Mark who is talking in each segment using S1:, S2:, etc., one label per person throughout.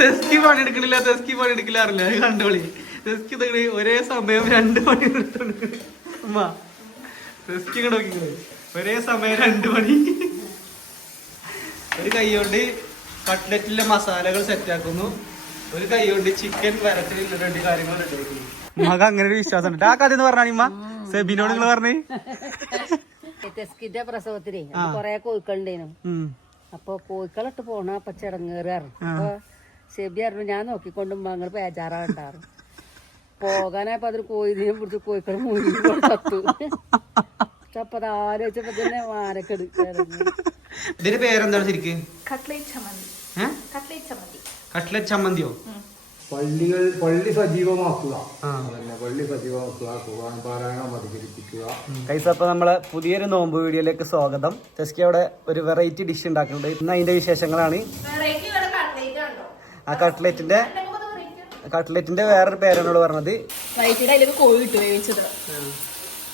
S1: തെസ്കി പണിയെടുക്കണില്ല തെസ്കി പണിയെടുക്കില്ല അറിയില്ല. അത് കണ്ടോളി. സെസ്കി തകണി ഒരേ സമയം രണ്ട് പണി എടുത്തോണ്ട് അമ്മ തെസ്കി ഇങ്ങോട്ട് ഒരേ സമയം രണ്ട് പണി. ഒരു കൈ കൊണ്ട് കട്ട്ലറ്റിലെ മസാലകൾ സെറ്റ് ആക്കുന്നു. ഒരു കൈ കൊണ്ട് ചിക്കൻ വരട്ടിലുള്ള രണ്ട് കാര്യങ്ങൾ റെഡിയാക്കുന്നു മക അങ്ങനെ ഒരു വിശ്വാസം ഉണ്ട് ആ കഥ എന്ന് പറഞ്ഞാൽ ഇമ്മ. സെബിനോട് നിങ്ങൾ പറഞ്ഞു.
S2: ടെസ്കിന്റെ പ്രസവത്തിനെ കൊറേ
S1: കോഴിക്കളുണ്ടായിരുന്നു.
S2: അപ്പൊ കോഴിക്കളിട്ട് പോണ അപ്പൊ ചെടങ്ങേറാറ് അപ്പൊ ഷെബി പറഞ്ഞു ഞാൻ നോക്കിക്കൊണ്ടും മങ്ങൾ പേജാറാണ്ടാറ് പോകാനായപ്പോ അതൊരു കോഴിനെ പിടിച്ച് കോഴിക്കട മുഴുവൻ ചത്തു അപ്പൊ അത് ആലോചിച്ചപ്പോ തന്നെ മാരക്കെടുക്കാറുണ്ട്
S1: ഇതിന്റെ പേരെന്താണ് ശരിക്കും?
S3: കട്ട്ലേറ്റ്
S1: ചമ്മന്തിയോ?
S4: പള്ളികൾ പള്ളി സജീവമാക്കുക. പള്ളി സജീവമാക്കുക ഖുർആൻ പാരായണം അധികരിപ്പിക്കുക.
S1: കൈസ് അപ്പൊ നമ്മളെ പുതിയൊരു നോമ്പ് വീഡിയോയിലേക്ക് സ്വാഗതം. ജസ്റ്റ് അവിടെ ഒരു വെറൈറ്റി ഡിഷ് ഉണ്ടാക്കുന്നുണ്ട്. ഇന്ന് അതിന്റെ വിശേഷങ്ങളാണ്
S3: വെറൈറ്റി വേറെ കട്ട്ലേറ്റ് ഉണ്ടോ
S1: ആ കട്ട്ലറ്റിന്റെ കട്ട്ലറ്റിന്റെ വേറൊരു പേരാണോട് പറഞ്ഞത്.
S3: വൈകിട്ട് അതിലേക്ക് കോഴി ഇട്ട് വേവിച്ചത്.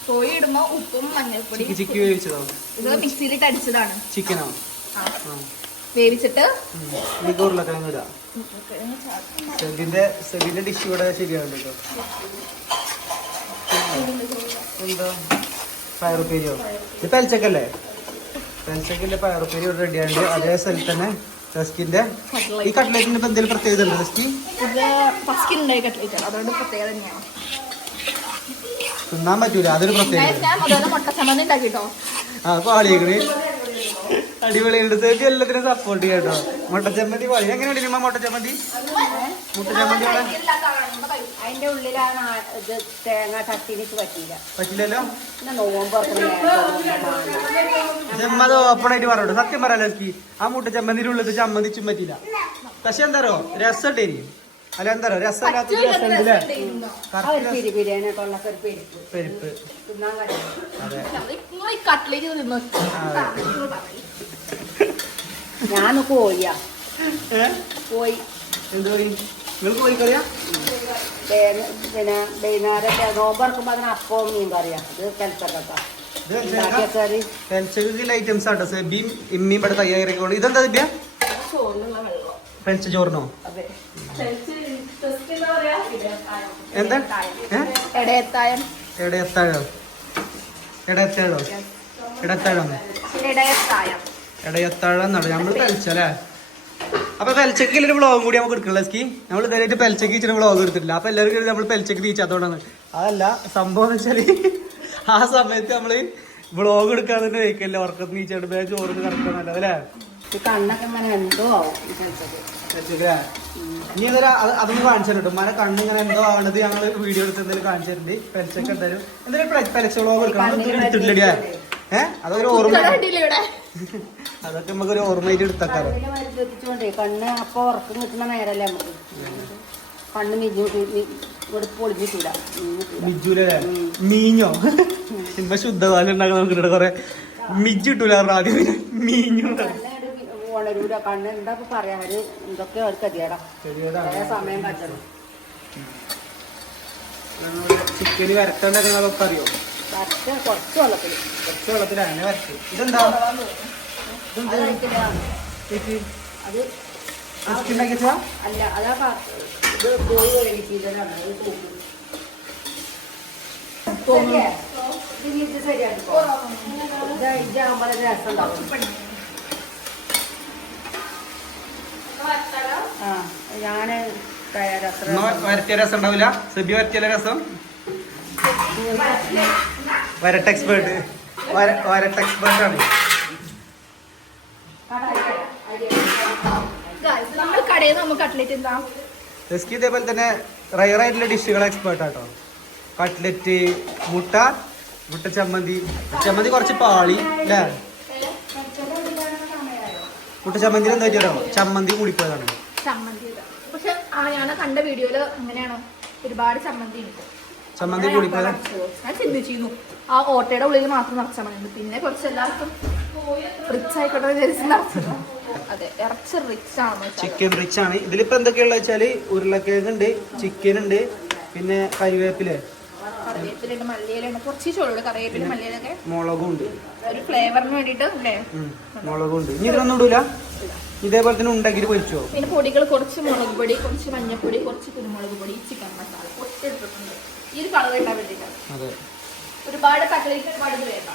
S3: കോഴി ഇടുമ്പോ ഉപ്പും മഞ്ഞൾപ്പൊടി
S1: ചിക്കി ചിക്കി വേവിച്ചതോ?
S3: ഇത് മിക്സിയിലിട്ട് അടിച്ചതാണ്.
S1: ചിക്കനോ?
S3: ആ. വേവിച്ചിട്ട്
S1: എനിക്ക് ഉരുളക്കിഴങ്ങ് ഇടാം. സെബിന്റെ സെബിന്റെ ഡിഷ് ഇവിടെ ശരിയാണ് കേട്ടോ എന്താ പയറുപ്പേരിയോ ഇത് പലച്ചക്കല്ലേ പെൽച്ചക്കിന്റെ പയറുപ്പേരി ഇവിടെ റെഡിയാണ് അതേ സ്ഥലത്ത് തന്നെ ടെസ്കിന്റെ ഈ കട്ട്ലേറ്റിന് ഇപ്പൊ എന്തെങ്കിലും പ്രത്യേകത ഉണ്ടോ ടെസ്കി
S3: ഇത് ഫസ്റ്റിൽ ഉണ്ടായ കട്ട്ലേറ്റ് ആണ്. അതുകൊണ്ട് പ്രത്യേകത തന്നെയാണ്.
S1: തിന്നാൻ പറ്റൂല. അതൊരു പ്രത്യേകത.
S3: മുട്ട ചമ്മന്തി ഉണ്ടാക്കിട്ടോ.
S1: ആ പാളിയേക്കണ് അടിപൊളിയുണ്ട് സേബി എല്ലാത്തിനും സപ്പോർട്ട് ചെയ്യാട്ടോ. മുട്ടച്ചമ്മന്തി പാളി എങ്ങനെയുണ്ട് നിമ്മ മുട്ടച്ചമ്മന്തി മുട്ടച്ചമ്മന്തി
S2: അതിന്റെ ഉള്ളിലാണ് ആ ഇത് തേങ്ങ തട്ടിനിക്ക് പറ്റിയില്ല.
S1: പറ്റില്ലല്ലോ? ചെമ്മത് ഓപ്പൺ ആയിട്ട് പറഞ്ഞു സത്യം പറയാലോ ആ മുട്ടച്ചമ്മന്തിന്റെ ഉള്ളിൽ ചമ്മന്തിച്ചും പറ്റില്ല പക്ഷെ എന്താറോ രസം ഇട്ടേരി അല്ല എന്താറോ രസമില്ലാത്ത
S2: രസമുണ്ടല്ലേ പെരുപ്പ്.
S1: അതെ.
S3: കട്ട്ലേറ്റ്
S2: ഞാൻ കോഴിയാ? കോഴി.
S1: നിങ്ങൾ കോഴിക്കറിയാ?
S2: തേങ്ങ പിന്നെ വൈകുന്നേരം നോമ്പറക്കുമ്പോ അതിന് അപ്പവും മീൻ കറിയാ. ഇത് കൽപ്പറ്റ
S1: ഐറ്റംസ് ആട്ടോ. സെബിയും ഇമ്മിയും ഇവിടെ തയ്യാറിക്കൊണ്ട് ഇതെന്താ
S3: വെള്ളം.
S1: പെൽച്ച ചോറിനോ?
S2: അതെ.
S1: എന്താ? ഏ?
S3: ഇടയത്തായം
S1: എടയത്താഴോ എടയത്താഴോ എടത്താഴം
S3: ഇടയത്തായം
S1: എടയത്താഴം എന്നാണ് നമ്മൾ പെൽച്ചല്ലേ അപ്പൊ ഒരു വ്ളോഗും കൂടി നമുക്ക് എടുക്കണല്ലോ സ്കി നമ്മൾ ഇതായിട്ട് പെൽച്ചക്ക് ഇച്ചിരി വ്ളോഗ് എടുത്തിട്ടില്ല. അപ്പൊ എല്ലാവർക്കും നമ്മൾ പെൽച്ചക്ക് തീച്ചാത്തോണ്ടാണ് അതല്ല സംഭവം എന്ന് വെച്ചാൽ ആ സമയത്ത് നമ്മൾ വ്ളോഗ് എടുക്കാൻ തന്നെ വയ്ക്കല്ലേ വർക്കത്ത് നീച്ചാണ്ട് ബേ ചോറിന് നല്ലത് അല്ലേ?
S2: കണ്ണൊക്കെ ഇങ്ങനെ എന്തോ ആവും
S1: ഇനി അതൊന്ന് കാണിച്ചു തരും മന കണ്ണിങ്ങനെ എന്തോ ആണത് ഞങ്ങൾ വീഡിയോ എടുത്ത് എന്തെങ്കിലും കാണിച്ചു തരുന്നുണ്ട് എന്തായാലും എന്തായാലും പെലച്ച വ്ളോഗ് എടുക്കണം. അതൊന്നും ഏഹ് അതൊരു ഓർമ്മ. അതൊക്കെ നമുക്ക് ഒരു ഓർമ്മയായിട്ട്
S2: എടുത്തേക്കാം കണ്ണ് അപ്പൊ ഉറക്കം കിട്ടുന്ന നേരല്ലേ നമുക്ക്. കണ്ണ് മിജു പൊളിഞ്ഞിട്ടില്ല
S1: മിജുലേ? മീഞ്ഞോ? ഇപ്പൊ ശുദ്ധപാലം ഉണ്ടാക്കാൻ നമുക്ക് കൊറേ. മിജു ഇട്ടൂല ആദ്യം മീഞ്ഞു
S2: ഉണരൂല. കണ്ണ് എന്താ പറയാ? അവർ എന്തൊക്കെ അവർക്ക് കതിയടാ. കുറേ സമയം കട്ടണം
S1: ചിക്കന് വരട്ടുണ്ടാക്കുന്നതൊക്കെ അറിയോ?
S2: വരച്ച കുറച്ച് വെള്ളത്തിൽ
S1: കുറച്ച് വെള്ളത്തിലാണ് ഇതെന്താ?
S2: അല്ല അതാ രസം ഉണ്ടാവും രസം
S1: ഉണ്ടാവില്ല? സെബി വരട്ടിയ രസം? വരട്ട് എക്സ്പേർട്ട് വരട്ട് എക്സ്പേർട്ട് ആണ്
S3: Guys, നമ്മൾ കടയിൽ നമുക്ക് കട്ട്ലറ്റ് എന്താ?
S1: റെസ്കി ഇതേപോലെ തന്നെ റയർ ആയിട്ടുള്ള ഡിഷുകൾ എക്സ്പേർട്ട് ആട്ടോ കട്ട്ലറ്റ് മുട്ട മുട്ട ചമ്മന്തി. ചമ്മന്തി കുറച്ച് പാളി അല്ലേ മുട്ട ചമ്മന്തി എന്താ വെച്ചാലോ ചമ്മന്തി കൂടിപ്പോയതാണ്.
S3: ചമ്മന്തി പക്ഷെ ഞാൻ കണ്ട വീഡിയോയിൽ അങ്ങനെയാണോ. ഒരുപാട് ചമ്മന്തി ഉണ്ട്.
S1: ചമ്മന്തി കൂടിപ്പോയത്.
S3: ഞാൻ ചിന്തിച്ചിരുന്നു. ആ ഓട്ടയുടെ ഉള്ളിൽ മാത്രം നിറച്ചാൽ മതി. പിന്നെ കുറച്ച് എല്ലാവർക്കും റിച്ച് ആയിക്കോട്ടെ വിചാരിച്ചു വിചാരിച്ച് നിറച്ചത് അതെ ഇറച്ചി റിച്ച് ആണ്
S1: ചിക്കൻ റിച്ച് ആണ്. ഇതിലിപ്പോ എന്തൊക്കെയുള്ള വെച്ചാൽ ഉരുളക്കിഴങ്ങ് ഉണ്ട് ചിക്കൻ ഉണ്ട് പിന്നെ കരിവേപ്പിൽ.
S3: കറിവേപ്പിലുണ്ട് മല്ലിയിലുണ്ട് കുറച്ച് ചോളുണ്ട് കറിവേപ്പില മല്ലിയിലൊക്കെ.
S1: മുളകും ഉണ്ട്.
S3: ഒരു ഫ്ലേവറിന് വേണ്ടിട്ട് അല്ലേ
S1: മുളകും ഉണ്ട്. ഇനി ഇതൊന്നും ഇടൂല. ഇതേപോലെ തന്നെ ഉണ്ടാക്കിയിട്ട് പൊരിച്ചോ.
S3: പിന്നെ പൊടികൾ കുറച്ച് മുളക് പൊടി കുറച്ച് മഞ്ഞപ്പൊടി കുറച്ച് കുരുമുളക് പൊടി ചിക്കൻ മസാല കുറച്ച് എടുത്തിട്ടുണ്ട് ഈ ഒരു കളർ വേണ്ടിയിട്ടാണ്
S1: അതെ.
S3: ഒരുപാട് കട്ട്ലേറ്റ് ഒരുപാട് വേണ്ട.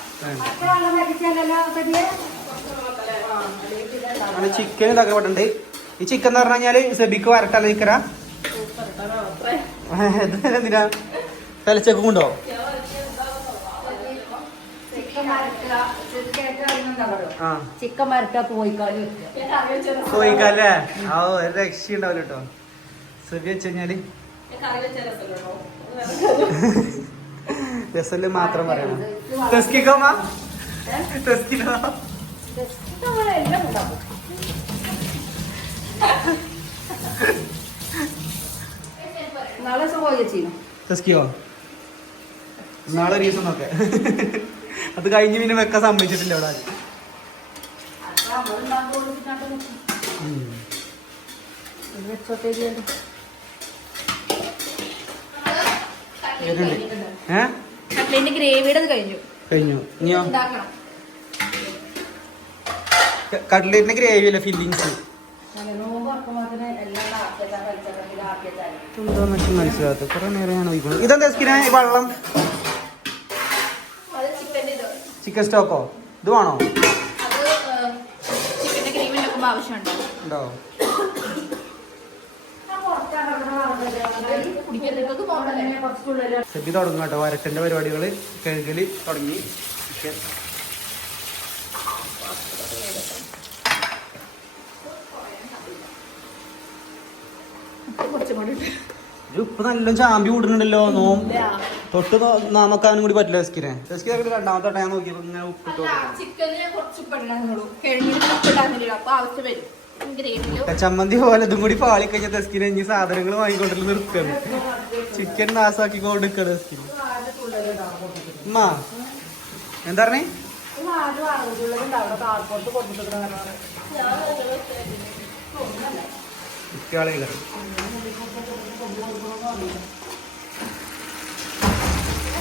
S1: അങ്ങനെ ചിക്കൻ ഇതാക്കപ്പെട്ടുണ്ട് ഈ ചിക്കൻ എന്ന് പറഞ്ഞു കഴിഞ്ഞാൽ സെബിക്ക് വരട്ടല്ല ചിക്കനാ എന്തിനാ തലച്ചൊക്കെ കൊണ്ടോ ആ.
S2: ചിക്കൻ വെക്കുക
S1: ചോദിക്കല്ലേ ആ ഒരു രക്ഷ ഉണ്ടാവില്ല കേട്ടോ. സെബി വെച്ച് കഴിഞ്ഞാൽ. രസൽ മാത്രം പറയണം. ടെസ്കിക്കോമാ ടെസ്കിലോ
S2: നാളെ സുഖമായി
S1: ചെയ്യണം നാളെ ഒരു ദിവസം നോക്കെ അത് കഴിഞ്ഞ് പിന്നെ വെക്കാൻ സമ്മതിച്ചിട്ടില്ല അവിടെ ആര്? ഏ?
S3: കട്ട്ലേറ്റിന്റെ ഗ്രേവിയുടെ കഴിഞ്ഞു.
S1: കഴിഞ്ഞു. ഇനിയോ? ഗ്രേവിയല്ല ഗ്രേവി അല്ല ഫില്ലിങ്സ് എന്താന്ന് വെച്ചാൽ മനസ്സിലാത്ത കുറെ ഇതെന്താ സ്കിന വെള്ളം? ചിക്കൻ സ്റ്റോക്കോ ഇത്. വേണോ? ഉണ്ടോ?
S3: കുടിക്കരുത്. നിങ്ങൾക്ക് പോകണ്ടല്ലേ
S1: സെബി തുടങ്ങും കേട്ടോ. വരട്ടന്റെ പരിപാടികൾ കഴുകൽ തുടങ്ങി ചിക്കൻ
S3: കുറച്ചും കൂടി ഉണ്ട്.
S1: ഇത് ഉപ്പ് നല്ല ചാമ്പി കൂടുന്നുണ്ടല്ലോ നോം. തൊട്ട് നോക്കാനും കൂടി പറ്റില്ല സ്കിനെ സ്കിനെ രണ്ടാമത്തെ ഞാൻ നോക്കിയപ്പോ ഇങ്ങനെ ഉപ്പിട്ട് ചമ്മന്തി പോലെ ഇതും കൂടി പാളി കഴിഞ്ഞ തെസ്കിനെ ഇനി സാധനങ്ങൾ വാങ്ങിക്കൊണ്ടില്ല നിർത്തണം ചിക്കൻ നാസാക്കി കൊടുക്കണം തെസ്കിന് ഉമ്മ എന്താ പറഞ്ഞേ? കുട്ടികളെ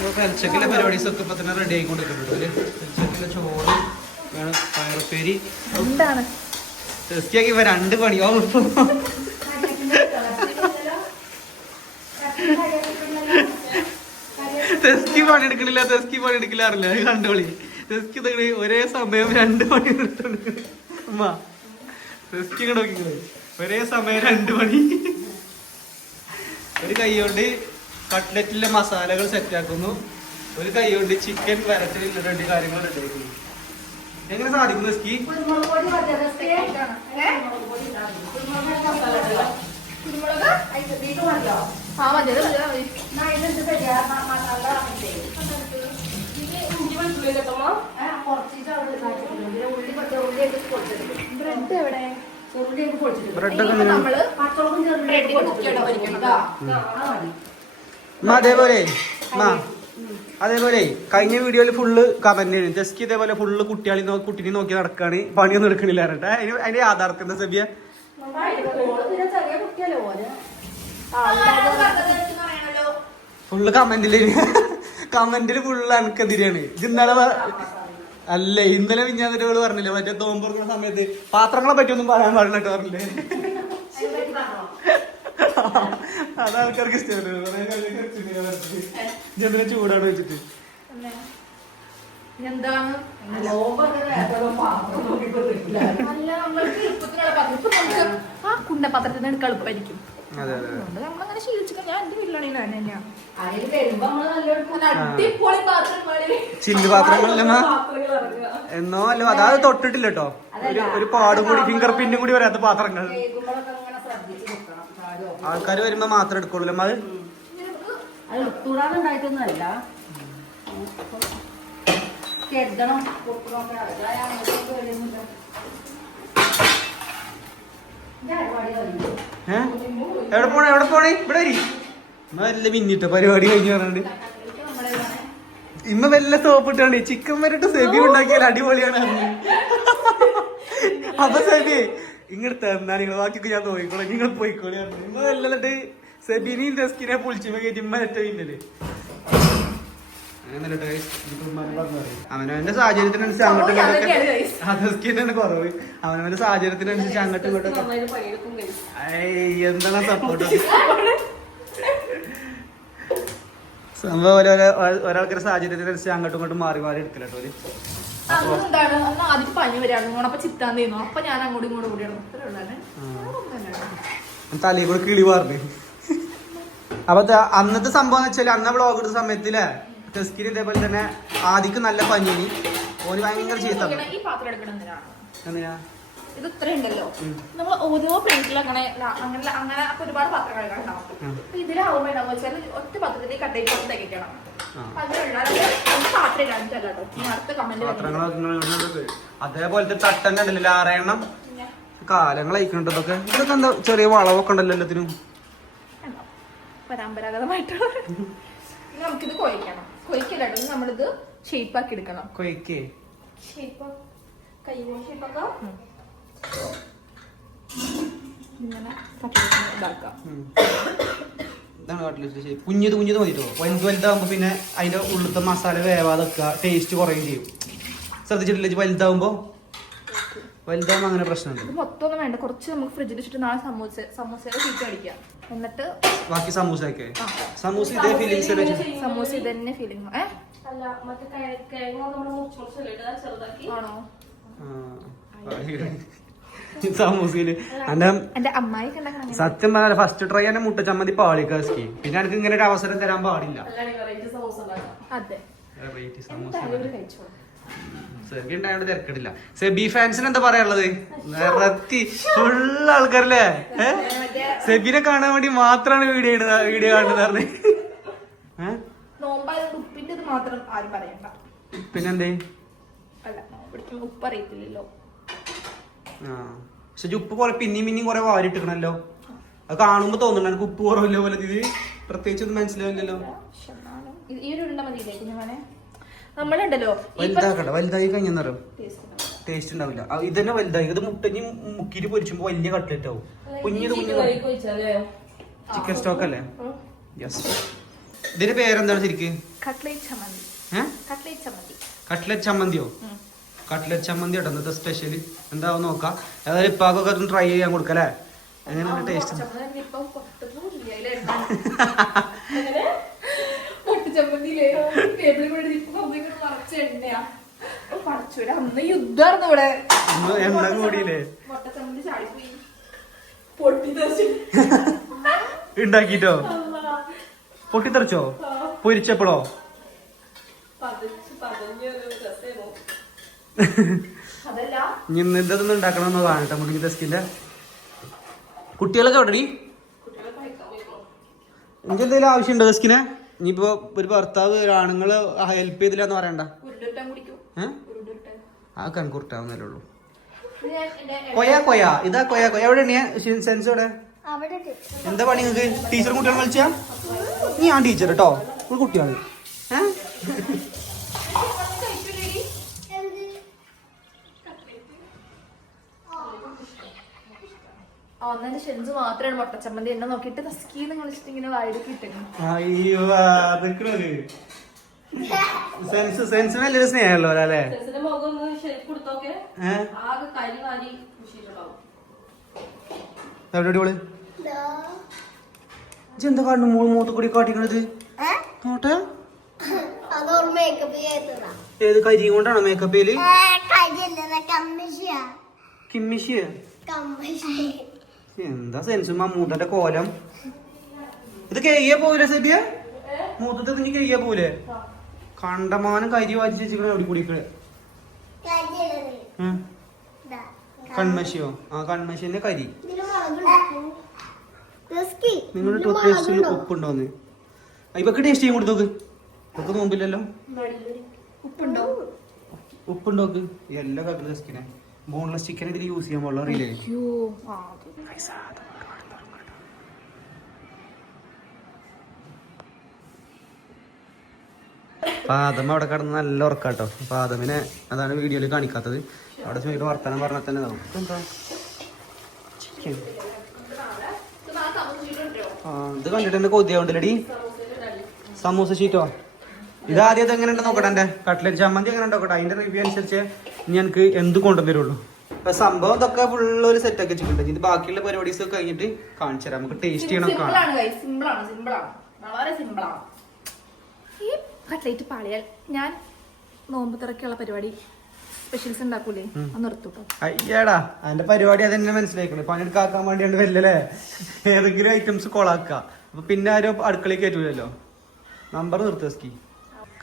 S1: കയറി പരിപാടി പരിപാടീസ് ഒക്കെ ഇപ്പൊ തന്നെ റെഡി ആയിക്കൊണ്ടിരിക്കുന്നുണ്ട് ഒരു ചോറ് വേണം പയറുപ്പേരി
S3: എന്താണ്?
S1: ആക്കി ഇവ രണ്ട് പണിയോ ടെസ്റ്റി തെസ്കി ടെസ്റ്റി പണിയെടുക്കില്ല അറിയില്ല. കണ്ടോളി തെസ്കി ഇതങ്ങനെ ഒരേ സമയം രണ്ട് പണി എടുത്തോണ്ട് അമ്മ തെസ്കി നോക്കിക്കളി. ഒരേ സമയം രണ്ട് പണി. ഒരു കൈ കൊണ്ട് കട്ട്ലറ്റിലെ മസാലകൾ സെറ്റ് ആക്കുന്നു ഒരു കൈ കൊണ്ട് ചിക്കൻ വരട്ടിലുള്ള രണ്ട് കാര്യങ്ങൾ റെഡിയാക്കുന്നു എങ്ങനെ സാധിക്കുന്നു സ്കീ.
S3: ബ്രെഡ് എവിടെ
S1: അതേപോലെ. അതേപോലെ കഴിഞ്ഞ വീഡിയോയിൽ ഫുള്ള് കമന്റ് ജസ്റ്റ് ഇതേപോലെ ഫുള്ള് കുട്ടികളെ കുട്ടിനെ നോക്കി നടക്കാണ്. പണിയൊന്നും എടുക്കണില്ല അതിന് അതിന്റെ യാഥാർത്ഥ്യം എന്താ സഭ്യ. ഫുള്ള് കമന്റിൽ കമന്റിൽ ഫുള്ള് എനിക്കെതിരെയാണ് ഇത്. ഇന്നലെ അല്ലേ ഇന്നലെ വിഞ്ഞാന്നിട്ട് ഇവൾ പറഞ്ഞില്ലേ മറ്റേ തോമ്പുറക്കുന്ന സമയത്ത് പാത്രങ്ങളെ പറ്റിയൊന്നും പറയാൻ പാടില്ല കേട്ടോ പറഞ്ഞില്ലേ? അത് ആൾക്കാർക്ക് ഇഷ്ടമല്ലേ ചൂടാണ് വെച്ചിട്ട്?
S3: എന്താണ്? ആ കുണ്ട പാത്രത്തിൽ നിന്ന് എടുക്കാൻ എളുപ്പമായിരിക്കും. അതുകൊണ്ട് നമ്മളങ്ങനെ ശീലിച്ചിട്ട് ഞാൻ എന്റെ വീട്ടിലാണെങ്കിൽ ഞാൻ തന്നെയാ.
S1: ചില്ല് പാത്രങ്ങളിലമ്മ എന്നോ അല്ലോ അതായത് തൊട്ടിട്ടില്ല കേട്ടോ ഒരു ഒരു പാടും കൂടി ഫിംഗർ പ്രിന്റും കൂടി വരാത്ത പാത്രങ്ങൾ. ആൾക്കാർ വരുമ്പോ മാത്രം എടുക്കുള്ളൂ അമ്മ? അത്
S2: എടുത്തുകൂടാതുണ്ടായിട്ടൊന്നുമല്ല കരുതണം കൊടുക്കണമൊക്കെ അതാ ഞാൻ അങ്ങോട്ട് വരുന്നില്ല. ഇന്റെ പരിപാടി കഴിഞ്ഞു.
S1: എവിടെ പോണേ? എവിടെ പോണേ? ഇവിടെ വരി. നല്ല വല്ല പരിപാടി കഴിഞ്ഞു പറഞ്ഞിട്ട്. ഇമ്മ വല്ല സോപ്പ് ഇട്ടാണ് ചിക്കൻ വരട്ട് സെബി ഉണ്ടാക്കിയാൽ അടിപൊളിയാണ്. അപ്പൊ സെബി ഇങ്ങോട്ട് തന്നാ നിങ്ങൾ ബാക്കിയൊക്കെ ഞാൻ നോക്കിക്കോളാം. നിങ്ങൾ പോയിക്കോളി പറഞ്ഞു. ഇമ്മ വല്ലതിട്ട് സെബിനെയും ഡെസ്കിനെ പൊളിച്ചിമ്മ കയറ്റി ഇമ്മ ഏറ്റവും പിന്നിൽ അവനവന്റെ സാഹചര്യത്തിനനുസരിച്ച് അങ്ങോട്ടും
S3: ഓ,
S1: ഇങ്ങോട്ടും
S3: അതൊക്കെയാണ് guys.
S1: അതസ്കിന്നാണ് കുറവ്. അവനവന്റെ സാഹചര്യത്തിനനുസരിച്ച് അങ്ങോട്ടും ഇങ്ങോട്ടും ഒക്കെ-
S2: നന്നായിട്ട് പണിയെടുക്കും guys.
S1: ഏയ്, എന്താണ് സപ്പോർട്ട് സംഭവം ഓരോ ഒരാൾക്കൊരു സാഹചര്യത്തിനനുസരിച്ച് അങ്ങോട്ടും ഇങ്ങോട്ടും മാറി മാറി എടുക്കലോ ഒരു
S3: എന്താണ്? ആദ്യം പനി വരാണ്. അപ്പൊ ചിത്താൻ തീർന്നു അപ്പൊ ഞാൻ അങ്ങോട്ടും ഇങ്ങോട്ടും കൂടിയാണ്
S1: കൂടെ കിളി പറഞ്ഞു അപ്പൊ അന്നത്തെ സംഭവം എന്ന് വെച്ചാൽ അന്ന വ്ളോഗ് എടുത്ത സമയത്തില്ലേ ടെസ്കിന് ഇതേപോലെ തന്നെ ആദിക്ക് നല്ല പഞ്ഞിനി. ഓന് ഭയങ്കര ചീത്ത
S3: ഈ പാത്രം എടുക്കണം എന്തിനാണ്
S1: എന്തിനാ?
S3: ഇത് ഇത്ര ഉണ്ടല്ലോ. നമ്മൾ ഓരോ പ്ലേറ്റിൽ അങ്ങനെ അങ്ങനെ അങ്ങനെ അപ്പൊ ഒരുപാട് പാത്രങ്ങൾ ഉണ്ടാവും. അപ്പൊ ഇതിലാവുമ്പോ എന്താണെന്ന് വെച്ചാൽ ഒറ്റ പാത്രത്തിൽ കട്ടയിൽ
S1: ഇടുന്നത്. അതേപോലത്തെ തട്ടന്നെ ഉണ്ടല്ലോ ആറെണ്ണം കാലങ്ങളയക്കുന്നുണ്ട് ഇതൊക്കെ. ഇതൊക്കെ എന്താ ചെറിയ വളവൊക്കെ ഉണ്ടല്ലോ എല്ലാത്തിനും?
S3: പരമ്പരാഗതമായിട്ടുള്ള നമുക്കിത് കൊയ്ക്കണം ഇനി നമ്മളിത് ഷേപ്പ് ആക്കി എടുക്കണം.
S1: കൊയ്ക്കേ
S3: ഷേപ്പ് കൈ ഷേപ്പാക്കാം ഇങ്ങനെ ഇതാക്കാം.
S1: കുഞ്ഞത് കുഞ്ഞത് മതിട്ടോ. വലുത് വലുതാകുമ്പോ പിന്നെ അതിന്റെ ഉള്ളിലത്തെ മസാല വേവാതെ വെക്കുക ടേസ്റ്റ് കുറയും ചെയ്യും. ശ്രദ്ധിച്ചിട്ടില്ല? ഇജ്ജ് വലുതാവുമ്പോ വലുതാവുമ്പോ അങ്ങനെ പ്രശ്നമുണ്ട്.
S3: മൊത്തം ഒന്നും വേണ്ട. കുറച്ച് നമുക്ക് ഫ്രിഡ്ജിൽ വെച്ചിട്ട് നാളെ സമൂസ സമൂസയുടെ ഷീറ്റ് അടിക്കാം. എന്നിട്ട്
S1: ബാക്കി സമൂസ
S3: ഒക്കെ
S1: സമൂസ ഇതേ അല്ലേ
S3: സമൂസ ഇതന്നെ തന്നെ ഫീലിംഗ് ഏ?
S2: അല്ല മറ്റേ കിഴ- നമ്മൾ നമ്മൾ മുറിച്ച് മുറിച്ചല്ലേ ഇടുക, ചെറുതാക്കി.
S3: ആണോ?
S1: സമൂസയിൽ എന്റെ
S3: എന്റെ അമ്മായി
S1: സത്യം പറഞ്ഞാൽ ഫസ്റ്റ് ട്രൈ തന്നെ മുട്ട ചമ്മന്തി പാളിക്കാസ്കി പിന്നെ എനിക്ക് ഇങ്ങനെ ഒരു അവസരം തരാൻ പാടില്ല.
S3: അതെ.
S1: സമൂസ സെബി ഉണ്ടായോണ്ട് തിരക്കിടില്ല. സെബി ഫാൻസിന് എന്താ പറയാനുള്ളത്? നിറത്തി ഫുൾ ആൾക്കാരല്ലേ? സെബിനെ കാണാൻ വേണ്ടി മാത്രമാണ് വീഡിയോ വീഡിയോ കാണുന്നത് പറഞ്ഞ്. ഏ?
S3: ഉപ്പിന്റെ ഇത് മാത്രം ആരും പറയണ്ട.
S1: പിന്നെന്തേ പക്ഷെ ഉപ്പ് കുറെ പിന്നെയും പിന്നെയും കൊറേ വാരിട്ടിക്കണല്ലോ. അത് കാണുമ്പോ തോന്നുന്നു എനിക്ക് ഉപ്പ് കുറവല്ലോ പോലെ ഇത്. പ്രത്യേകിച്ച് ഒന്നും മനസ്സിലാവില്ലല്ലോ.
S3: ഈ ഒരു ഉണ്ട മതിയില്ലേ കുഞ്ഞുമോനെ? നമ്മളുണ്ടല്ലോ.
S1: വലുതാക്കണ്ട വലുതായി കഴിഞ്ഞാൽ
S3: ടേസ്റ്റ് ഉണ്ടാവില്ല.
S1: ഇത് തന്നെ വലുതായി. ഇത് മുട്ടഞ്ഞ് മുക്കിരി പൊരിച്ചുമ്പോ വലിയ കട്ട്ലറ്റ് ആവും.
S2: കുഞ്ഞു കുഞ്ഞു
S1: ചിക്കൻ സ്റ്റോക്ക് അല്ലേ? യെസ് ഇതിന്റെ പേരെന്താണ് ശരിക്ക്?
S3: കട്ട്ലേറ്റ് ചമ്മന്തി.
S1: ഏഹ്
S3: ചമ്മന്തി.
S1: കട്ട്ലറ്റ് ചമ്മന്തിയോ? കട്ട്ലറ്റ് ചമ്മന്തി കേട്ടോ ഇന്നത്തെ സ്പെഷ്യൽ എന്താവും നോക്കാം. ഏതായാലും ഇപ്പാക്കൊക്കെ ഒന്ന് ട്രൈ ചെയ്യാൻ കൊടുക്കല്ലേ എങ്ങനെയാണ് ടേസ്റ്റ്
S3: ടേബിളിൽ കൂടെ നിറച്ച എണ്ണയാ. പടച്ചോനെ, അന്ന് യുദ്ധമായിരുന്നു ഇവിടെ.
S1: എണ്ണ കൂടിയില്ലേ?
S3: മുട്ട ചമ്മന്തി ചാടിപ്പോയി. പൊട്ടി തെറിച്ചു
S1: ഉണ്ടാക്കിട്ടോ പൊട്ടിത്തെറിച്ചോ? പൊരിച്ചപ്പോഴോ? ഇന്നെന്തൊന്നും ഉണ്ടാക്കണം എന്ന് കാണട്ടെ നമുക്ക് ടെസ്റ്റിന്റെ. കുട്ടികളൊക്കെ എവിടെ എനിക്ക് എന്തെങ്കിലും ആവശ്യമുണ്ടോ ടെസ്കിനെ ഇനിയിപ്പോ ഒരു ഭർത്താവ് ആണുങ്ങൾ ഹെൽപ്പ് ചെയ്തില്ല എന്ന്
S3: പറയണ്ട
S1: ആ കൺകുർട്ടാവുന്നല്ലേ ഉള്ളൂ.
S3: കൊയാ കൊയാ എന്റെ
S1: കൊയ കൊയ. ഇതാ കൊയ കൊയ. എവിടെ സെൻസ് എവിടെ? എന്താ പണി നിങ്ങക്ക്? ടീച്ചർ കുട്ടികൾ കളിച്ചാ? നീ ആ ടീച്ചർ കേട്ടോ ഒരു കുട്ടിയാണ് ഏഹ്
S3: ഒന്നെ ഷെൻസ് മാത്രമാണ് മുട്ടച്ചമ്മന്തി. എന്നെ നോക്കിയിട്ട് തസ്കീന്ന് വിളിച്ചിട്ട് ഇങ്ങനെ
S1: സെൻസ് സെൻസിന് വലിയൊരു സ്നേഹമല്ലോ അല്ലേ? എവിടെ എന്താ മൂന്ന് മൂത്ത് കൂടി കാട്ടിക്കണത്? നോട്ടെ. ഏത് കരി കൊണ്ടാണോ മേക്കപ്പ് ചെയ്യൽ?
S5: കിമ്മിഷിയ. കമ്മിഷിയ?
S1: കിമ്മിഷിയ.
S5: കമ്മിഷി
S1: എന്താ സെൻസും മമ്മൂട്ടന്റെ കോലം? ഇത് കഴിയ പോവില്ലേ സെബിയ? മൂത്തത്തെ നീ കഴിയ പോവില്ലേ? കണ്ടമാനം കരി വായിച്ച് വെച്ചിരിക്കണ എവിടെ കൂടിക്കണേ. കൺമശിയോ? ആ കൺമശിന്റെ കരി. നിങ്ങളുടെ ടൂത്ത് പേസ്റ്റിൽ ഉപ്പുണ്ടോന്ന് ഇവക്ക് ടേസ്റ്റ് ചെയ്യും കൊടുത്തോക്ക്. ഇവക്ക് നോമ്പില്ലല്ലോ.
S3: ഉപ്പുണ്ടോ?
S1: ഉപ്പുണ്ടോക്ക് എല്ലാ കക്കിലും സ്കിനെ ബോൺലെസ് ചിക്കൻ ഇതിൽ യൂസ് ചെയ്യാൻ പാടില്ല അറിയില്ലേ പാദം അവിടെ കിടന്ന് നല്ല ഉറക്കാട്ടോ. പാദമിനെ അതാണ് വീഡിയോയിൽ കാണിക്കാത്തത്. അവിടെ ചോദിക്കുന്ന വർത്തമാനം പറഞ്ഞാൽ തന്നെ. ഇതെന്താ? ചിക്കൻ ആ ഇത് കണ്ടിട്ട് എന്നെ കൊതിയാവുണ്ടല്ലടി സമൂസ ഷീറ്റോ ഇത് ആദ്യം എങ്ങനെ ഉണ്ട് നോക്കട്ടെ എന്റെ കട്ട്ലറ്റ് ചമ്മന്തി എങ്ങനെ നോക്കട്ടെ? അതിന്റെ റിവ്യൂ അനുസരിച്ച് ഇനി എനിക്ക് എന്ത് കൊണ്ടുവന്നിരുള്ളൂ അപ്പൊ സംഭവം ഇതൊക്കെ ഫുള്ള് ഒരു സെറ്റ് ആക്കി വെച്ചിട്ടുണ്ട്. ഇത് ബാക്കിയുള്ള പരിപാടീസ് ഒക്കെ കഴിഞ്ഞിട്ട് കാണിച്ചു തരാം. നമുക്ക് ടേസ്റ്റ് ചെയ്യണം
S3: വളരെ സിമ്പിളാണ് ഈ കട്ട്ലേറ്റ് പാളിയാൽ ഞാൻ നോമ്പ് തുറക്കുള്ള പരിപാടി സ്പെഷ്യൽസ് ഉണ്ടാക്കൂലേ? അത് നിർത്തുട്ടോ
S1: അയ്യടാ അതിന്റെ പരിപാടി അതെന്നെ മനസ്സിലാക്കണേ പണിയെടുക്കാൻ വേണ്ടിയാണ് വല്ലല്ലേ ഏതെങ്കിലും ഐറ്റംസ് കൊളാക്ക. അപ്പൊ പിന്നെ ആരും അടുക്കളയിൽ കയറ്റൂലല്ലോ നമ്പർ നിർത്തുക സ്കി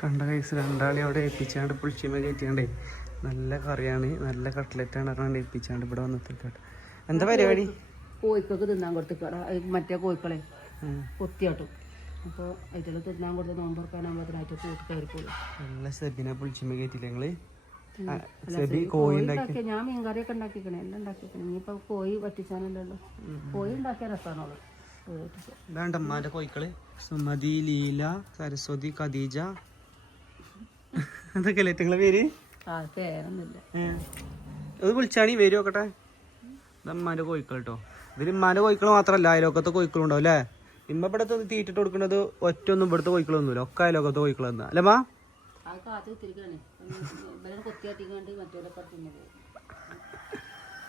S1: കണ്ട കൈസ് രണ്ടാളി അവിടെ ഏൽപ്പിച്ചാണ്ട് പുളിച്ചിമ കയറ്റിയാണ്ടേ നല്ല കറിയാണ്. നല്ല കട്ട്ലറ്റാണ് പറഞ്ഞാണ്ട് ഏൽപ്പിച്ചാണ്ട് ഇവിടെ വന്നിട്ട് എന്താ പരിപാടി?
S2: കോഴിക്കൊക്കെ തിന്നാൻ കൊടുത്തിക്കട മറ്റേ കോഴിക്കളെ. കൊത്തിയാട്ടും അപ്പോൾ അതിൽ തിന്നാൻ കൊടുത്ത് നോമ്പറക്കാനാകുമ്പോഴത്തേനായിട്ട് കൂട്ടി കയറിക്കോളൂ
S1: നല്ല സെബിനെ പുളിച്ചിമ കയറ്റില്ല നിങ്ങൾ? ആ,
S2: അല്ല,
S1: സെബി
S2: ശരി,
S1: കോഴി
S2: കോഴി
S1: ഉണ്ടാക്കി
S2: ഉണ്ടാക്കിയ ഞാൻ മീൻകറിയൊക്കെ ഉണ്ടാക്കിക്കണേ. എല്ലാം ഉണ്ടാക്കിക്കണേ? ഇനിയിപ്പോൾ കോഴി പറ്റിച്ചാനല്ലോ കോഴി ഉണ്ടാക്കിയ വറ്റിച്ച.
S1: ഇതാണ്ട് കോഴിക്കൾ. സുമതി ലീല സരസ്വതി ഖദീജ. അതൊക്കെ അല്ലേ പേര്? അത് വിളിച്ചാണി വരും നോക്കട്ടെ. ഇത് അമ്മാന്റെ കോഴിക്കൾ കേട്ടോ ഇതിൽ ഇമ്മാന്റെ കോഴിക്കൾ മാത്രമല്ല അയലോക്കത്തെ കോഴിക്കളും ഉണ്ടാവും അല്ലേ? ഇമ്മ ഇവിടുത്തെ തീറ്റിട്ട് കൊടുക്കുന്നത് ഒറ്റ ഒന്നും ഇവിടുത്തെ കോഴിക്കളൊന്നുമില്ല ഒക്കെ അയലോക്കത്തെ കോഴിക്കൾ തന്നെ. അല്ലേ മാ?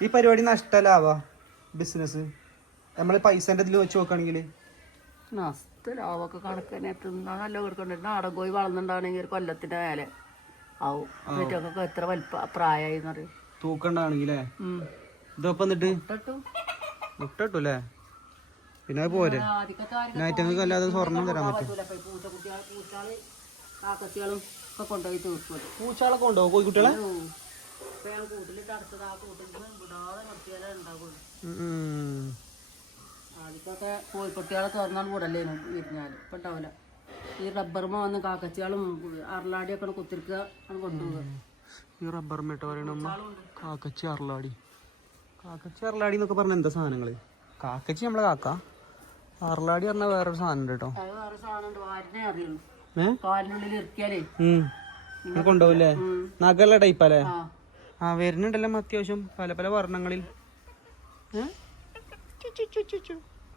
S1: ഈ പരിപാടി നഷ്ടലാവാ ബിസിനസ്. നമ്മൾ പൈസ ഇതിൽ വെച്ച് നോക്കുകയാണെങ്കിൽ
S2: നഷ്ടലാവൊക്കെ കണക്കന്നെ നല്ല കൊടുക്കണ്ട? നാടൻ കോഴി വളർന്നുണ്ടാണെങ്കിൽ ഒരു കൊല്ലത്തിന്റെ മേലെ. ആവും. എന്നിട്ടൊക്കെ എത്ര വലിപ്പ പ്രായമായി എന്നറിയും
S1: തൂക്കണ്ടാണെങ്കിലേ? ഇതൊപ്പം എന്നിട്ട്?
S2: ഇട്ടിട്ടും
S1: മുട്ട കിട്ടും അല്ലേ? പിന്നെ അത് പോരെ. പിന്നെ ഐറ്റങ്ങൾക്ക് അല്ലാതെ സ്വർണം തരാൻ പറ്റും.
S2: പൂച്ച കുട്ടികൾ പൂച്ചാൾ കാക്കത്തികളും ഒക്കെ കൊണ്ടുപോയി തീർക്കും
S1: പൂച്ചാളൊക്കെ ഉണ്ടോ കോഴിക്കുട്ടികളെ?
S2: ഞാൻ കൂട്ടിലിട്ട് അടുത്തത് ആ കൂട്ടിൽ വിടാതെ നിർത്തിയാലേ. ആദ്യമൊക്കെ കോഴിക്കുട്ടികളെ തുറന്നാൽ വിടല്ലേനു വിരിഞ്ഞാൽ ഇപ്പൊ ഉണ്ടാവില്ല. ഈ റബ്ബർമ വന്ന് കാക്കച്ചികളും അറലാടിയൊക്കെ കുത്തിരിക്കുക കൊണ്ടുപോകുക
S1: ഈ റബ്ബർ മേട്ട പറയണമ്മ കാക്കച്ചി അറലാടി കാക്കച്ചി അറലാടി എന്നൊക്കെ പറഞ്ഞ എന്താ സാധനങ്ങൾ? കാക്കച്ചി നമ്മളെ കാക്ക. അറലാടി പറഞ്ഞ വേറൊരു സാധനം ഉണ്ട് കേട്ടോ കൊണ്ടുപോകില്ലേ നഗല്ല ടൈപ്പല്ലേ
S2: ആ.
S1: വരുന്നുണ്ടല്ലോ അത്യാവശ്യം പല പല വർണങ്ങളിൽ.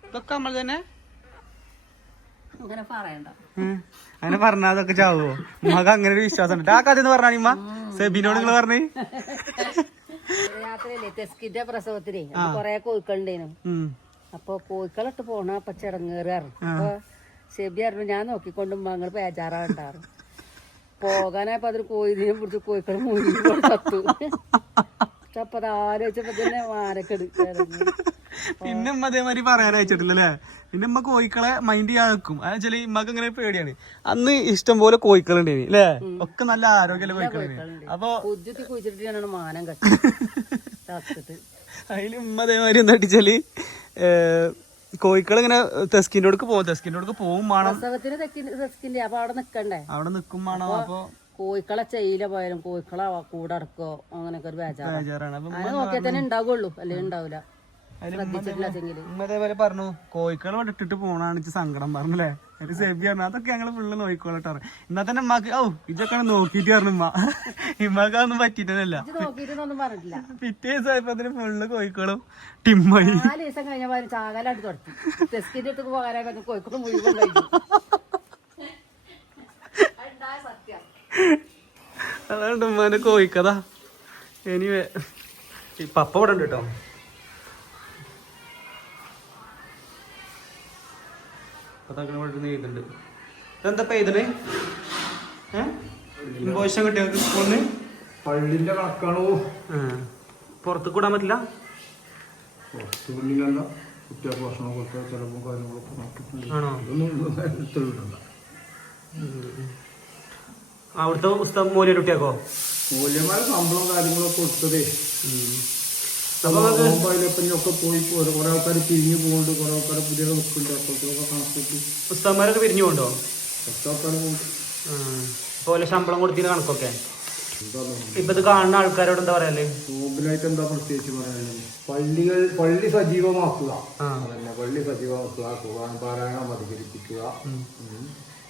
S1: ഇതൊക്കെ നമ്മൾ തന്നെ
S2: അങ്ങനെ
S1: പറഞ്ഞാ പറഞ്ഞാൽ അതൊക്കെ ചാവുമോ മക അങ്ങനെ ഒരു വിശ്വാസം ഉണ്ട് ആ കഥ എന്ന് പറഞ്ഞാണിമ്മ സെബിനോട് നിങ്ങൾ പറഞ്ഞേ?
S2: രാത്രിയല്ലേ തെസ്കിന്റെ പ്രസവത്തിനെ കൊറേ കോഴിക്കളുണ്ടേനു. അപ്പൊ കോഴിക്കളിട്ട് പോണ അപ്പൊ ചിടങ്ങേറാറ് അപ്പൊ ഷെബി അറിഞ്ഞു ഞാൻ നോക്കിക്കൊണ്ട് മങ്ങൾ പേജാറാണ്ടാറ് പോകാനായപ്പോ അതിന് കോഴിനെ പിടിച്ച് കോഴിക്കൾ മുഴുവൻ ചത്തു. അപ്പൊ അത് ആലോചിച്ചപ്പോ തന്നെ
S1: പിന്നെ ഉമ്മ അതേമാതിരി പറയാൻ അയച്ചിട്ടില്ലല്ലേ? പിന്നെ ഉമ്മ കോഴിക്കളെ മൈൻഡ് ചെയ്യാതെ വെക്കും വെച്ചാൽ ഉമ്മക്ക് ഇങ്ങനെ പേടിയാണ്. അന്ന് ഇഷ്ടം പോലെ കോഴിക്കളുണ്ടേനി അല്ലേ ഒക്കെ നല്ല ആരോഗ്യമുള്ള കോഴിക്കളുണ്ട്. അപ്പൊ
S2: കുഴിച്ചിട്ട് മാനം കട്ടി.
S1: അതിൽ ഉമ്മ അതേമാതിരി എന്താ വെച്ചാൽ കോഴിക്കൾ ഇങ്ങനെ തെസ്കിന്റെ അടുക്ക് പോകും തെസ്കിന്റെ അടുക്ക് പോകും വേണം
S2: അവിടെ നിക്കണ്ടേ?
S1: അവിടെ നിക്കും വേണം. അപ്പൊ
S2: കോഴിക്കളെ ചെയ്യില പോയാലും കോഴിക്കളെ കൂടെ അടക്കോ അങ്ങനെയൊക്കെ ഒരു ബേജാറ്.
S1: ബേജാറാണ്.
S2: അങ്ങനെ നോക്കിയാൽ തന്നെ ഉണ്ടാവുള്ളൂ അല്ലെങ്കിൽ ഉണ്ടാവില്ല
S1: അതേപോലെ പറഞ്ഞു കോഴിക്കൾ ഇവിടെ ഇട്ടിട്ട് പോണാണ് സങ്കടം പറഞ്ഞല്ലേ? ഒരു സെബി പറഞ്ഞു അതൊക്കെ ഞങ്ങൾ ഫുള്ള് നോക്കിക്കോളട്ടാറ് എന്നാ തന്നെ ഉമ്മക്ക് ഓ ഇതൊക്കെ നോക്കിട്ട് പറഞ്ഞു ഉമ്മ. ഇമ്മക്ക് അതൊന്നും
S2: പറഞ്ഞിട്ടില്ല.
S1: പിറ്റേ ദിവസമായപ്പോ അതിന് ഫുള്ള് കോഴിക്കോളും ടിമ്മായി.
S2: നാല് ദിവസം കഴിഞ്ഞ ചാകലായിട്ട് തുടങ്ങി. ടെസ്റ്റിന്റെ അടുത്ത് പോകാനായി കോഴിക്കോട് മുഴുവൻ കഴിഞ്ഞു അതുണ്ടായ സത്യം
S1: അതാണ് ഉമ്മാന്റെ കോഴിക്കഥ. എനിവേ ഈ പപ്പ ഇവിടെ ഉണ്ട് കേട്ടോ എഴുതുന്നുണ്ട്. ഇതെന്താ എഴുതണേ? ഏഹ് ഇമ്പോഷൻ കിട്ടിയ സ്കൂളിന്?
S4: പള്ളിന്റെ കണക്കാണോ?
S1: പുറത്ത് കൂടാൻ പറ്റില്ല?
S4: പുറത്ത് പള്ളിയിലല്ല കുട്ടികൾക്ക് ഭക്ഷണം കൊടുക്കുക ചിലപ്പോൾ കാര്യങ്ങളൊക്കെ നോക്കിയിട്ടുണ്ട്
S1: ആണോ?
S4: ഇതൊന്നും തെളിവിടണ്ട
S1: അവിടുത്തെ പുസ്തകം മൂല്യം കുട്ടിയാക്കോ?
S4: മൂല്യമായ ശമ്പളം കാര്യങ്ങളൊക്കെ കൊടുത്തതേ. അതിലൊക്കെ പോയി കുറെ ആൾക്കാർ പിരിഞ്ഞു പോകുന്നുണ്ട് കുറെ ആൾക്കാർ പുതിയ നിൽക്കുന്നുണ്ട് അപ്പോഴത്തേക്കൊക്കെ കണക്കൂട്ടി
S1: പുസ്തകന്മാരൊക്കെ പിരിഞ്ഞു
S4: കുറച്ച്
S1: പോലെ ശമ്പളം കൊടുത്തിന് കണക്കൊക്കെ? ഇപ്പൊ ഇത് കാണുന്ന ആൾക്കാരോട് എന്താ പറയല്ലേ
S4: എന്താ പ്രത്യേകിച്ച് പറയാനുള്ളത്? പള്ളികൾ പള്ളി സജീവമാക്കുക. അതന്നെ. പള്ളി സജീവമാക്കുക. ഖുർആൻ പാരായണം അധികരിപ്പിക്കുക.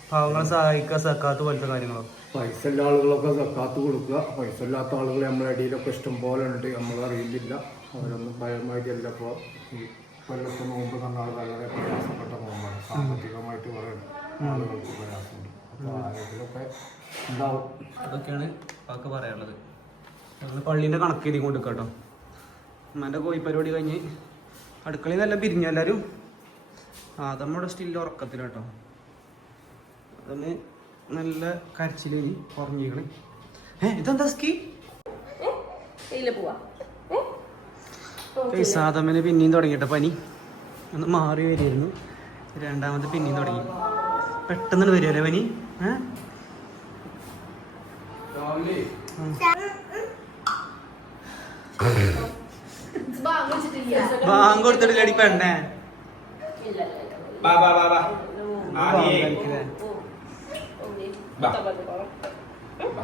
S1: പാവങ്ങളെ സഹായിക്കുക സക്കാത്ത് പോലത്തെ കാര്യങ്ങളോ?
S4: പൈസ ഉള്ള ആളുകളൊക്കെ സക്കാത്ത് കൊടുക്കുക. പൈസ ഇല്ലാത്ത ആളുകൾ നമ്മുടെ ഇടയിലൊക്കെ ഇഷ്ടം പോലെ ഉണ്ട്. നമ്മൾ അറിയുന്നില്ല. അവരൊന്നും ഭയമായിട്ടല്ല ഇപ്പോൾ ഈ കൊല്ലത്തെ നോമ്പ് കണ്ടാൽ വളരെ പ്രയാസപ്പെട്ട നോമ്പാണ്. സാമ്പത്തികമായിട്ട് കുറേ ആളുകൾക്ക് പ്രയാസമുണ്ട്. അപ്പോൾ ആരെങ്കിലുമൊക്കെ ഉണ്ടാവും.
S1: അതൊക്കെയാണ് അതൊക്കെ പറയാനുള്ളത്. ഞങ്ങൾ പള്ളീന്റെ കണക്ക് എഴുതി കൊണ്ട് കേട്ടോ ഉമ്മന്റെ കോഴി പരിപാടി കഴിഞ്ഞ് അടുക്കളയിൽ നിന്നെല്ലാം പിരിഞ്ഞു എല്ലാവരും ആ നമ്മുടെ സ്റ്റിൽ ഉറക്കത്തിൽ കേട്ടോ അതിന് നല്ല കരച്ചിലേനി ഉറങ്ങിക്കണ്. ഏ ഇതെന്താ സ്കീ?
S3: പോവാ.
S1: സാദമ്മന് പിന്നെയും തുടങ്ങിയിട്ട് പനി. ഒന്ന് മാറി വരികയായിരുന്നു. രണ്ടാമത് പിന്നെയും തുടങ്ങി. പെട്ടെന്ന് വരികയല്ലേ പനി? ഏ?
S3: ബാങ്ക്
S1: കൊടുത്തിട്ടില്ല പെണ്ണേ.
S2: ഇല്ല ഇല്ല ഇല്ല
S6: ബാ ബാ. ബാ ബാ
S1: കളിക്കലേ.
S6: ബാ.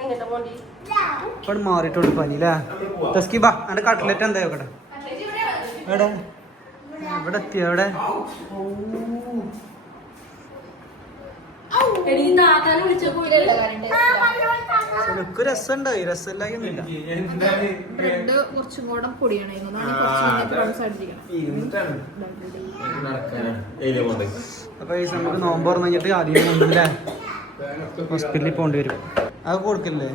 S2: എങ്ങോട്ടാ പോണ്ടി
S1: ഇപ്പം മാറിയിട്ടുണ്ട് പനി അല്ലേ തസ്കി ബാ എന്റെ കട്ട്ലറ്റ് എന്താ ഇവിടെ? എവിടെ? ഇവിടെ എത്തിയ എവിടെ? എനിക്ക് രസമുണ്ടായി
S3: രസമില്ലായിരുന്നില്ല കുറച്ചും കൂടെ പൊടിയണായിരുന്നു അതാണ് കുറച്ച് കഴിഞ്ഞിട്ട് റൗണ്ട്സ് അടിച്ചിരിക്കണം
S1: അപ്പൊ ഈ നമുക്ക് നോമ്പ് തുറന്നു കഴിഞ്ഞിട്ട് ആദ്യം പോകുന്നില്ലേ ഹോസ്പിറ്റലിൽ പോകേണ്ടി വരും. അത് കൊടുക്കില്ലേ?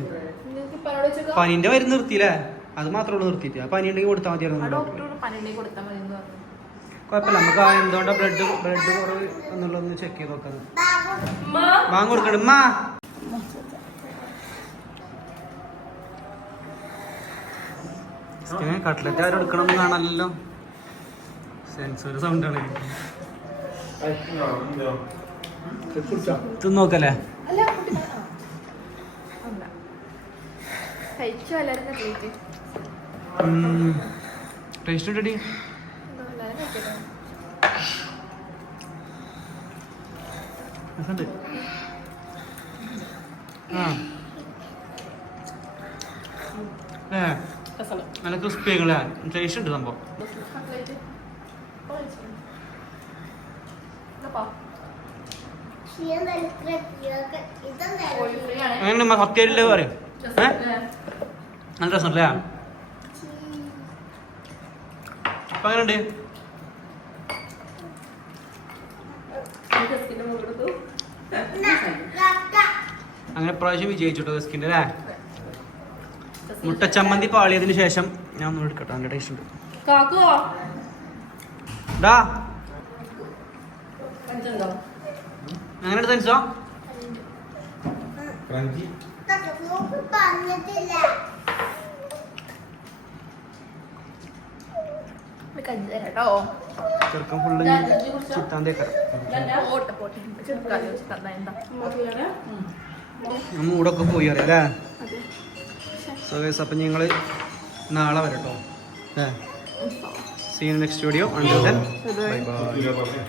S1: പനീന്റെ മരുന്ന് നിർത്തിയില്ലേ? അത് മാത്രമേ ഉള്ളൂ നിർത്തിയിട്ട്. ആ പനി ഉണ്ടെങ്കിൽ കൊടുത്താൽ മതിയായിരുന്നു കുഴപ്പമില്ല. നമുക്ക് ആ എന്തുകൊണ്ടാ ബ്ലഡ് ബ്ലഡ് കുറവ് എന്നുള്ളതൊന്ന് ചെക്ക് ചെയ്ത് നോക്കാം. മാങ്ങ കൊടുക്കണം ഉമ്മ. കട്ട്ലറ്റ് ആരും എടുക്കണം എന്ന് കാണാനല്ലോ സൗണ്ട് ആണ് ഇത് നോക്കല്ലേ
S3: അല്ല കുട്ടി അല്ല. കഴിച്ചോ എല്ലാവരും കഴിച്ചു
S1: ടേസ്റ്റ് ഉണ്ടടി? നല്ല ക്രിസ്പി ടേസ്റ്റ് ഉണ്ട് സംഭവം
S3: കട്ട്ലേറ്റ് ഇതപ്പാ
S5: ക്ഷീണം ഇതൊക്കെ ഇതെന്താ
S3: കോഴി ഫ്രീ ആണ്
S1: അങ്ങനെ സത്യമില്ല പറയും? നല്ല അപ്പൊ അങ്ങനെ അങ്ങനെ പ്രാവശ്യം വിജയിച്ചോട്ടോ സ്കിന്റെ അല്ലേ? മുട്ടച്ചമ്മന്തി പാളിയതിന് ശേഷം ഞാൻ ഒന്ന് എടുക്കട്ടെ നല്ല ടേസ്റ്റ് ഉണ്ട്.
S2: പഞ്ചുണ്ടോ
S1: അങ്ങനെ എടുത്തോ
S6: ക്രഞ്ചി.
S1: ചെറുക്കം ഫുള്ള് പോയി അറിയാം അല്ലേ? സോ ഗൈസ് അപ്പം ഞങ്ങൾ നാളെ വരട്ടോ. See in next video under bye bye